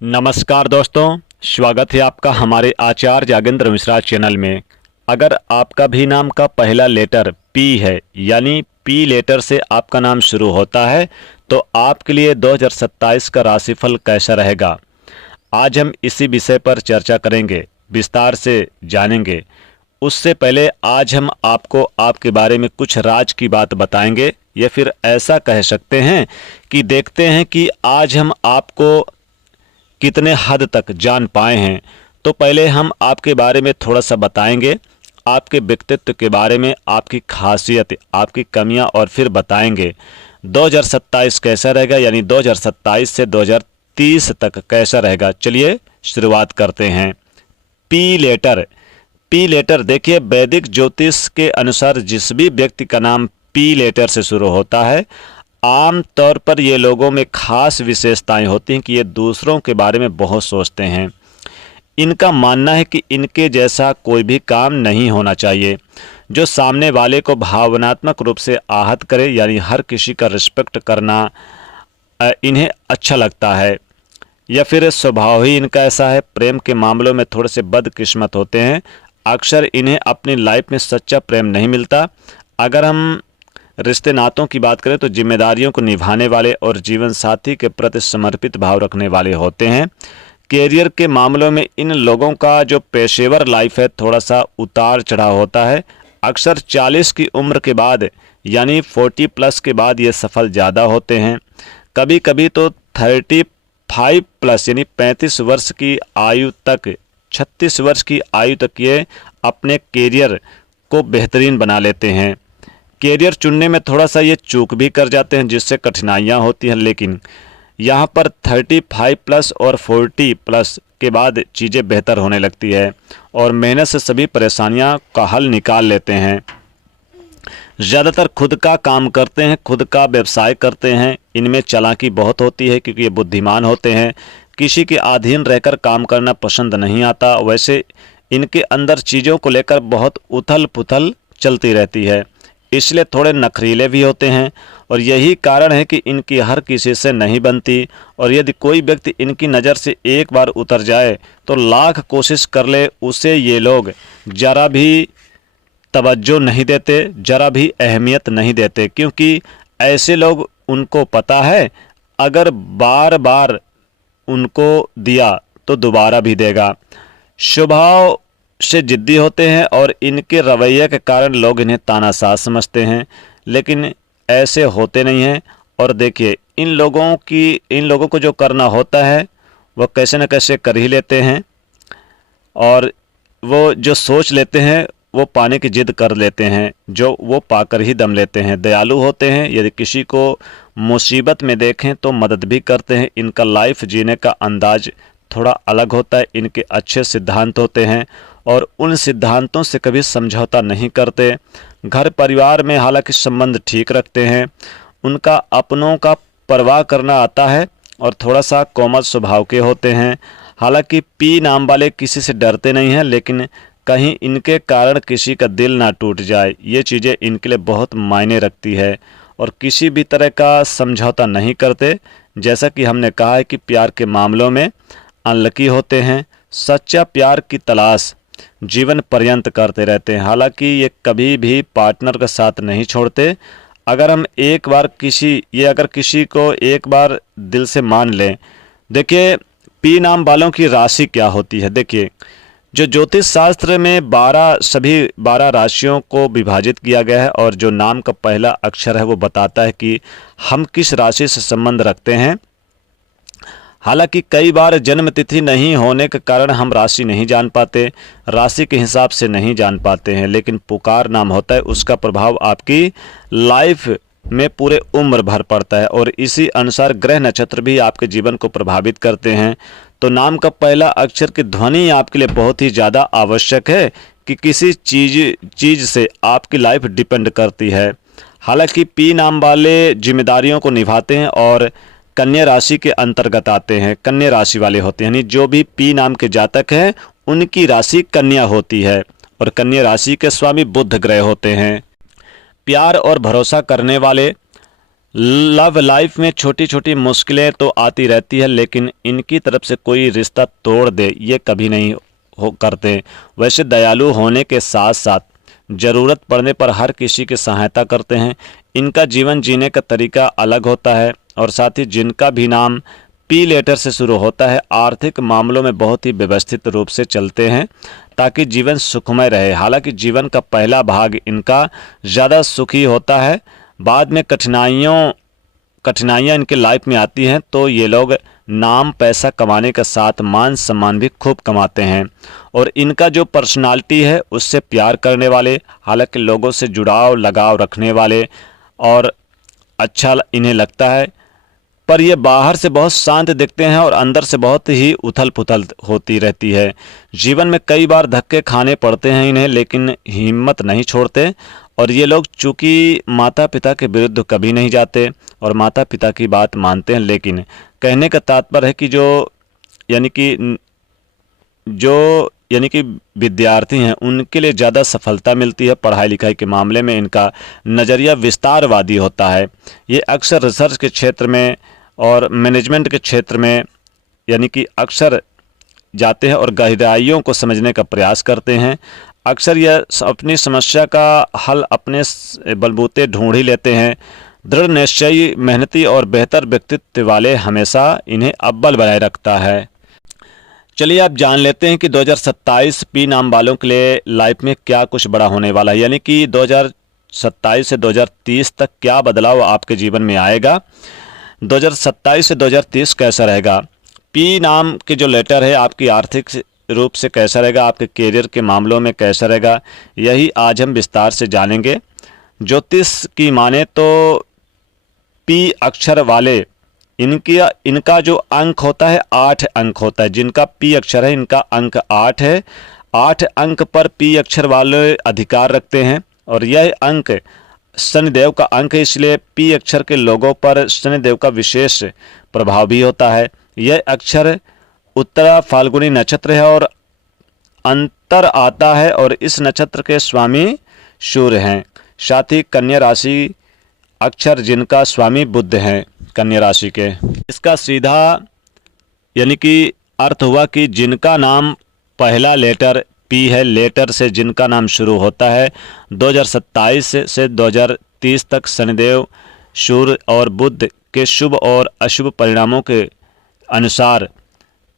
नमस्कार दोस्तों, स्वागत है आपका हमारे आचार्य यागेंद्र मिश्रा चैनल में। अगर आपका भी नाम का पहला लेटर पी है, यानी पी लेटर से आपका नाम शुरू होता है, तो आपके लिए 2027 का राशिफल कैसा रहेगा, आज हम इसी विषय पर चर्चा करेंगे, विस्तार से जानेंगे। उससे पहले आज हम आपको आपके बारे में कुछ राज की बात बताएंगे, या फिर ऐसा कह सकते हैं कि देखते हैं कि आज हम आपको कितने हद तक जान पाए हैं। तो पहले हम आपके बारे में थोड़ा सा बताएंगे, आपके व्यक्तित्व के बारे में, आपकी खासियत, आपकी कमियां, और फिर बताएंगे 2027 कैसा रहेगा, यानी 2027 से 2030 तक कैसा रहेगा। चलिए शुरुआत करते हैं। पी लेटर देखिए, वैदिक ज्योतिष के अनुसार जिस भी व्यक्ति का नाम पी लेटर से शुरू होता है, आम तौर पर ये लोगों में खास विशेषताएं होती हैं कि ये दूसरों के बारे में बहुत सोचते हैं। इनका मानना है कि इनके जैसा कोई भी काम नहीं होना चाहिए जो सामने वाले को भावनात्मक रूप से आहत करे, यानी हर किसी का रिस्पेक्ट करना इन्हें अच्छा लगता है, या फिर स्वभाव ही इनका ऐसा है। प्रेम के मामलों में थोड़े से बदकिस्मत होते हैं, अक्सर इन्हें अपनी लाइफ में सच्चा प्रेम नहीं मिलता। अगर हम रिश्ते नातों की बात करें तो जिम्मेदारियों को निभाने वाले और जीवन साथी के प्रति समर्पित भाव रखने वाले होते हैं। कैरियर के मामलों में इन लोगों का जो पेशेवर लाइफ है थोड़ा सा उतार चढ़ाव होता है। अक्सर 40 की उम्र के बाद, यानी 40 प्लस के बाद ये सफल ज़्यादा होते हैं। कभी कभी तो 35 प्लस यानी 35 वर्ष की आयु तक, 36 वर्ष की आयु तक ये अपने कैरियर को बेहतरीन बना लेते हैं। कैरियर चुनने में थोड़ा सा ये चूक भी कर जाते हैं, जिससे कठिनाइयाँ होती हैं, लेकिन यहाँ पर 35 प्लस और 40 प्लस के बाद चीज़ें बेहतर होने लगती है और मेहनत से सभी परेशानियाँ का हल निकाल लेते हैं। ज़्यादातर खुद का काम करते हैं, खुद का व्यवसाय करते हैं। इनमें चालाकी बहुत होती है क्योंकि ये बुद्धिमान होते हैं। किसी के अधीन रहकर काम करना पसंद नहीं आता। वैसे इनके अंदर चीज़ों को लेकर बहुत उथल पुथल चलती रहती है, इसलिए थोड़े नखरीले भी होते हैं और यही कारण है कि इनकी हर किसी से नहीं बनती। और यदि कोई व्यक्ति इनकी नज़र से एक बार उतर जाए तो लाख कोशिश कर ले, उसे ये लोग ज़रा भी तवज्जो नहीं देते, ज़रा भी अहमियत नहीं देते, क्योंकि ऐसे लोग, उनको पता है अगर बार बार उनको दिया तो दोबारा भी देगा। स्वभाव से जिद्दी होते हैं और इनके रवैये के कारण लोग इन्हें तानाशाह समझते हैं, लेकिन ऐसे होते नहीं हैं। और देखिए, इन लोगों को जो करना होता है वह कैसे न कैसे कर ही लेते हैं, और वो जो सोच लेते हैं वो पाने की जिद कर लेते हैं, जो वो पाकर ही दम लेते हैं। दयालु होते हैं, यदि किसी को मुसीबत में देखें तो मदद भी करते हैं। इनका लाइफ जीने का अंदाज थोड़ा अलग होता है। इनके अच्छे सिद्धांत होते हैं और उन सिद्धांतों से कभी समझौता नहीं करते। घर परिवार में हालांकि संबंध ठीक रखते हैं। उनका अपनों का परवाह करना आता है और थोड़ा सा कोमल स्वभाव के होते हैं। हालांकि पी नाम वाले किसी से डरते नहीं हैं, लेकिन कहीं इनके कारण किसी का दिल ना टूट जाए, ये चीज़ें इनके लिए बहुत मायने रखती है। और किसी भी तरह का समझौता नहीं करते। जैसा कि हमने कहा है कि प्यार के मामलों में अनलकी होते हैं। सच्चा प्यार की तलाश जीवन पर्यंत करते रहते हैं। हालांकि ये कभी भी पार्टनर का साथ नहीं छोड़ते। अगर किसी को एक बार दिल से मान लें। देखिए, पी नाम वालों की राशि क्या होती है। देखिए, जो ज्योतिष शास्त्र में 12 राशियों को विभाजित किया गया है, और जो नाम का पहला अक्षर है वो बताता है कि हम किस राशि से संबंध रखते हैं। हालांकि कई बार जन्म तिथि नहीं होने के कारण हम राशि नहीं जान पाते, राशि के हिसाब से नहीं जान पाते हैं, लेकिन पुकार नाम होता है, उसका प्रभाव आपकी लाइफ में पूरे उम्र भर पड़ता है और इसी अनुसार ग्रह नक्षत्र भी आपके जीवन को प्रभावित करते हैं। तो नाम का पहला अक्षर की ध्वनि आपके लिए बहुत ही ज़्यादा आवश्यक है कि किसी चीज़ से आपकी लाइफ डिपेंड करती है। हालांकि पी नाम वाले जिम्मेदारियों को निभाते हैं और कन्या राशि के अंतर्गत आते हैं। कन्या राशि वाले होते हैं, यानी जो भी पी नाम के जातक हैं उनकी राशि कन्या होती है और कन्या राशि के स्वामी बुध ग्रह होते हैं। प्यार और भरोसा करने वाले, लव लाइफ में छोटी छोटी मुश्किलें तो आती रहती है, लेकिन इनकी तरफ से कोई रिश्ता तोड़ दे ये कभी नहीं हो करते। वैसे दयालु होने के साथ साथ ज़रूरत पड़ने पर हर किसी की सहायता करते हैं। इनका जीवन जीने का तरीका अलग होता है, और साथ ही जिनका भी नाम पी लेटर से शुरू होता है आर्थिक मामलों में बहुत ही व्यवस्थित रूप से चलते हैं ताकि जीवन सुखमय रहे। हालांकि जीवन का पहला भाग इनका ज़्यादा सुखी होता है, बाद में कठिनाइयाँ इनके लाइफ में आती हैं, तो ये लोग नाम पैसा कमाने के साथ मान सम्मान भी खूब कमाते हैं। और इनका जो पर्सनालिटी है उससे प्यार करने वाले, हालांकि लोगों से जुड़ाव लगाव रखने वाले और अच्छा इन्हें लगता है, पर ये बाहर से बहुत शांत दिखते हैं और अंदर से बहुत ही उथल पुथल होती रहती है। जीवन में कई बार धक्के खाने पड़ते हैं इन्हें, लेकिन हिम्मत नहीं छोड़ते। और ये लोग चूँकि माता पिता के विरुद्ध कभी नहीं जाते और माता पिता की बात मानते हैं, लेकिन कहने का तात्पर्य है कि यानी कि जो यानी कि विद्यार्थी हैं उनके लिए ज़्यादा सफलता मिलती है। पढ़ाई लिखाई के मामले में इनका नज़रिया विस्तारवादी होता है। ये अक्सर रिसर्च के क्षेत्र में और मैनेजमेंट के क्षेत्र में यानी कि अक्सर जाते हैं और गहराइयों को समझने का प्रयास करते हैं। अक्सर यह अपनी समस्या का हल अपने बलबूते ढूंढ ही लेते हैं। दृढ़ निश्चयी, मेहनती और बेहतर व्यक्तित्व वाले हमेशा इन्हें अव्वल बनाए रखता है। चलिए आप जान लेते हैं कि 2027 पी नाम वालों के लिए लाइफ में क्या कुछ बड़ा होने वाला है, यानी कि 2027 से 2030 तक क्या बदलाव आपके जीवन में आएगा। 2027 से 2030 कैसा रहेगा, पी नाम के जो लेटर है आपकी आर्थिक रूप से कैसा रहेगा, आपके करियर के मामलों में कैसा रहेगा, यही आज हम विस्तार से जानेंगे। ज्योतिष की माने तो पी अक्षर वाले इनका जो अंक होता है 8 अंक होता है। जिनका पी अक्षर है इनका अंक 8 है। 8 अंक पर पी अक्षर वाले अधिकार रखते हैं और यह अंक शनिदेव का अंक है, इसलिए पी अक्षर के लोगों पर शनिदेव का विशेष प्रभाव भी होता है। यह अक्षर उत्तरा फाल्गुनी नक्षत्र है और अंतर आता है और इस नक्षत्र के स्वामी सूर्य हैं। साथ ही कन्या राशि अक्षर जिनका स्वामी बुध हैं कन्या राशि के। इसका सीधा यानी कि अर्थ हुआ कि जिनका नाम पहला लेटर पी है, लेटर से जिनका नाम शुरू होता है, 2027 से 2030 तक शनिदेव, सूर्य और बुध के शुभ और अशुभ परिणामों के अनुसार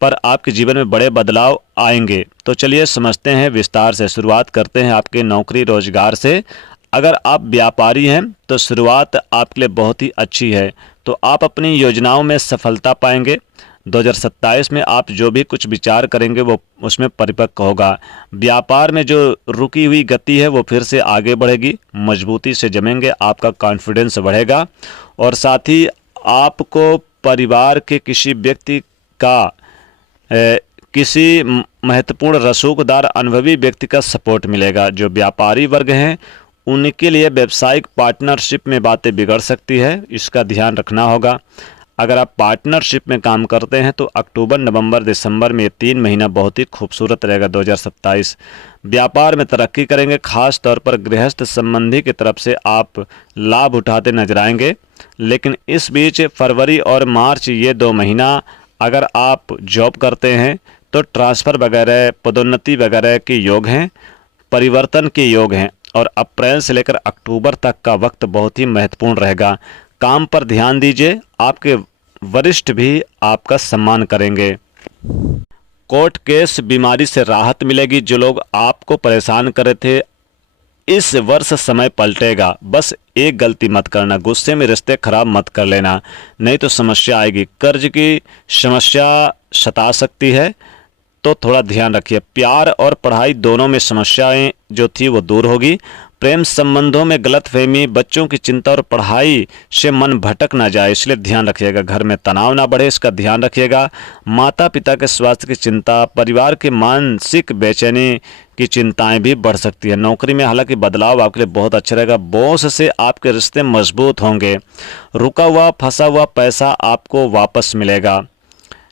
पर आपके जीवन में बड़े बदलाव आएंगे। तो चलिए समझते हैं विस्तार से। शुरुआत करते हैं आपके नौकरी रोजगार से। अगर आप व्यापारी हैं तो शुरुआत आपके लिए बहुत ही अच्छी है, तो आप अपनी योजनाओं में सफलता पाएंगे। 2027 में आप जो भी कुछ विचार करेंगे वो उसमें परिपक्व होगा। व्यापार में जो रुकी हुई गति है वो फिर से आगे बढ़ेगी, मजबूती से जमेंगे, आपका कॉन्फिडेंस बढ़ेगा और साथ ही आपको परिवार के किसी व्यक्ति का किसी महत्वपूर्ण रसूखदार अनुभवी व्यक्ति का सपोर्ट मिलेगा। जो व्यापारी वर्ग हैं उनके लिए व्यावसायिक पार्टनरशिप में बातें बिगड़ सकती है, इसका ध्यान रखना होगा। अगर आप पार्टनरशिप में काम करते हैं तो अक्टूबर, नवंबर, दिसंबर में ये 3 महीना बहुत ही खूबसूरत रहेगा 2027। व्यापार में तरक्की करेंगे, खास तौर पर गृहस्थ संबंधी की तरफ से आप लाभ उठाते नजर आएंगे। लेकिन इस बीच फरवरी और मार्च ये 2 महीना अगर आप जॉब करते हैं तो ट्रांसफ़र वगैरह, पदोन्नति वगैरह के योग हैं, परिवर्तन के योग हैं। और अप्रैल से लेकर अक्टूबर तक का वक्त बहुत ही महत्वपूर्ण रहेगा। काम पर ध्यान दीजिए, आपके वरिष्ठ भी आपका सम्मान करेंगे। कोर्ट केस, बीमारी से राहत मिलेगी। जो लोग आपको परेशान कर रहे थे, इस वर्ष समय पलटेगा। बस एक गलती मत करना, गुस्से में रिश्ते खराब मत कर लेना, नहीं तो समस्या आएगी। कर्ज की समस्या सता सकती है तो थोड़ा ध्यान रखिए। प्यार और पढ़ाई दोनों में समस्याएं जो थी वो दूर होगी। प्रेम संबंधों में गलतफहमी, बच्चों की चिंता और पढ़ाई से मन भटक ना जाए, इसलिए ध्यान रखिएगा। घर में तनाव ना बढ़े, इसका ध्यान रखिएगा। माता पिता के स्वास्थ्य की चिंता, परिवार के मानसिक बेचैनी की चिंताएं भी बढ़ सकती है। नौकरी में हालांकि बदलाव आपके लिए बहुत अच्छा रहेगा। बॉस से आपके रिश्ते मजबूत होंगे। रुका हुआ फंसा हुआ पैसा आपको वापस मिलेगा।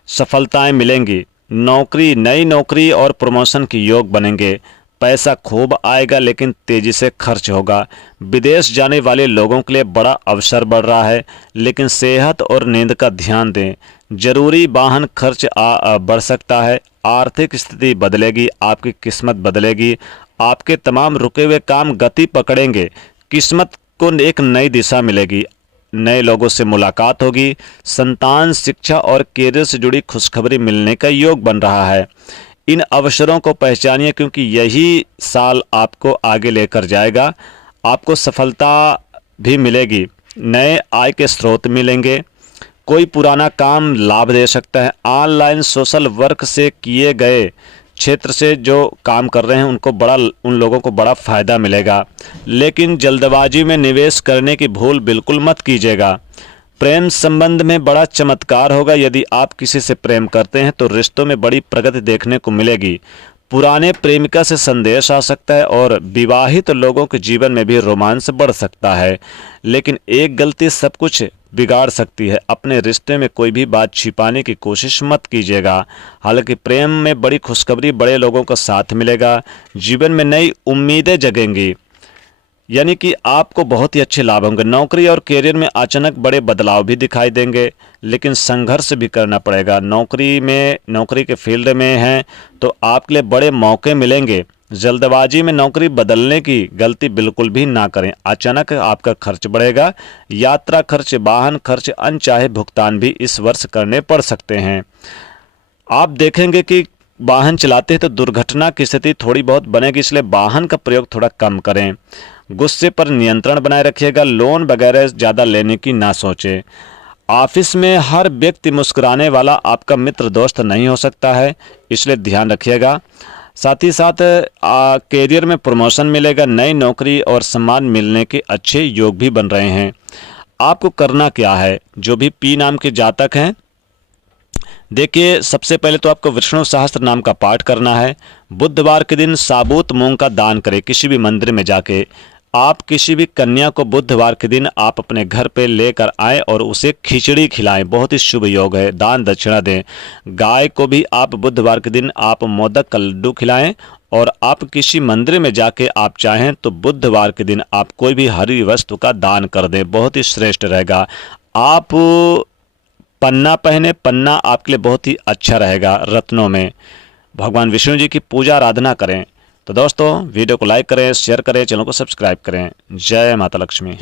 सफलताएं मिलेंगी। नौकरी, नई नौकरी और प्रमोशन के योग बनेंगे। पैसा खूब आएगा लेकिन तेजी से खर्च होगा। विदेश जाने वाले लोगों के लिए बड़ा अवसर बढ़ रहा है, लेकिन सेहत और नींद का ध्यान दें। जरूरी वाहन खर्च बढ़ सकता है। आर्थिक स्थिति बदलेगी, आपकी किस्मत बदलेगी। आपके तमाम रुके हुए काम गति पकड़ेंगे। किस्मत को एक नई दिशा मिलेगी। नए लोगों से मुलाकात होगी। संतान, शिक्षा और कैरियर से जुड़ी खुशखबरी मिलने का योग बन रहा है। इन अवसरों को पहचानिए, क्योंकि यही साल आपको आगे लेकर जाएगा। आपको सफलता भी मिलेगी, नए आय के स्रोत मिलेंगे। कोई पुराना काम लाभ दे सकता है। ऑनलाइन सोशल वर्क से किए गए क्षेत्र से जो काम कर रहे हैं उन लोगों को बड़ा फ़ायदा मिलेगा। लेकिन जल्दबाजी में निवेश करने की भूल बिल्कुल मत कीजिएगा। प्रेम संबंध में बड़ा चमत्कार होगा। यदि आप किसी से प्रेम करते हैं तो रिश्तों में बड़ी प्रगति देखने को मिलेगी। पुराने प्रेमिका से संदेश आ सकता है और विवाहित लोगों के जीवन में भी रोमांस बढ़ सकता है। लेकिन एक गलती सब कुछ बिगाड़ सकती है। अपने रिश्ते में कोई भी बात छिपाने की कोशिश मत कीजिएगा। हालांकि प्रेम में बड़ी खुशखबरी, बड़े लोगों का साथ मिलेगा। जीवन में नई उम्मीदें जगेंगी, यानी कि आपको बहुत ही अच्छे लाभ होंगे। नौकरी और कैरियर में अचानक बड़े बदलाव भी दिखाई देंगे, लेकिन संघर्ष भी करना पड़ेगा। नौकरी के फील्ड में हैं तो आपके लिए बड़े मौके मिलेंगे। जल्दबाजी में नौकरी बदलने की गलती बिल्कुल भी ना करें। अचानक आपका खर्च बढ़ेगा। यात्रा खर्च, वाहन खर्च, अनचाहे भुगतान भी इस वर्ष करने पड़ सकते हैं। आप देखेंगे कि वाहन चलाते हैं तो दुर्घटना की स्थिति थोड़ी बहुत बनेगी, इसलिए वाहन का प्रयोग थोड़ा कम करें। गुस्से पर नियंत्रण बनाए रखिएगा। लोन वगैरह ज़्यादा लेने की ना सोचें। ऑफिस में हर व्यक्ति मुस्कुराने वाला आपका मित्र दोस्त नहीं हो सकता है, इसलिए ध्यान रखिएगा। साथ ही साथ कैरियर में प्रमोशन मिलेगा। नई नौकरी और सम्मान मिलने के अच्छे योग भी बन रहे हैं। आपको करना क्या है? जो भी पी नाम के जातक हैं, देखिए, सबसे पहले तो आपको विष्णु सहस्त्र नाम का पाठ करना है। बुधवार के दिन साबुत मूंग का दान करें किसी भी मंदिर में जाके। आप किसी भी कन्या को बुधवार के दिन आप अपने घर पे लेकर आएं और उसे खिचड़ी खिलाएं, बहुत ही शुभ योग है। दान दक्षिणा दें। गाय को भी आप बुधवार के दिन आप मोदक का लड्डू खिलाएं। और आप किसी मंदिर में जाके आप चाहें तो बुधवार के दिन आप कोई भी हरी वस्तु का दान कर दें, बहुत ही श्रेष्ठ रहेगा। आप पन्ना पहने, पन्ना आपके लिए बहुत ही अच्छा रहेगा रत्नों में। भगवान विष्णु जी की पूजा आराधना करें। तो दोस्तों, वीडियो को लाइक करें, शेयर करें, चैनल को सब्सक्राइब करें। जय माता लक्ष्मी।